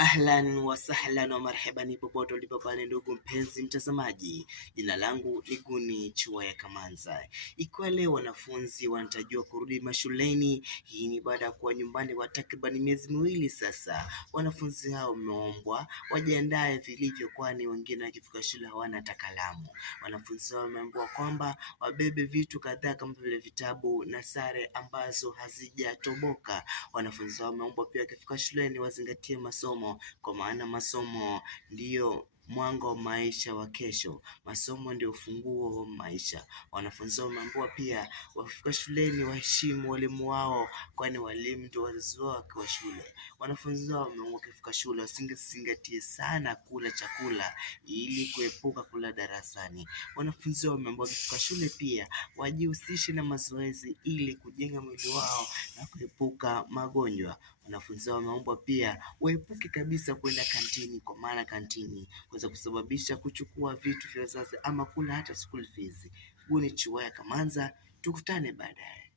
Ahlan wa sahlan wa marhaban popote ulipo pale ndugu mpenzi mtazamaji, jina langu ni Guni Chiwaya Kamanza. Ikiwa leo wanafunzi wanatarajiwa kurudi mashuleni, hii ni baada ya kuwa nyumbani kwa takriban miezi miwili sasa. Wanafunzi hao wameombwa wajiandae vilivyo, kwani wengine wakifika shule hawana hata kalamu. Wanafunzi hao wameambiwa kwamba wabebe vitu kadhaa kama vile vitabu na sare ambazo hazijatoboka. Wanafunzi hao wameombwa pia wakifika shuleni wazingatie masomo, kwa maana masomo ndiyo mwanga wa maisha wa kesho. Masomo ndio ufunguo wa maisha. Wanafunzi wameambiwa pia wakifika shuleni waheshimu walimu wao, kwani walimu ndio wazazi wao wakiwa shule. Wanafunzi wao wameambiwa wakifika shule wasingatie sana kula chakula ili kuepuka kula darasani. Wanafunzi wao wameambiwa wakifika shule pia wajihusishe na mazoezi ili kujenga mwili wao na kuepuka magonjwa. Wanafunzi wameombwa pia waepuke kabisa kwenda kantini, kwa maana kantini kuweza kusababisha kuchukua vitu vya wazazi ama kula hata school fees. Guni Chiwaya Kamanza, tukutane baadaye.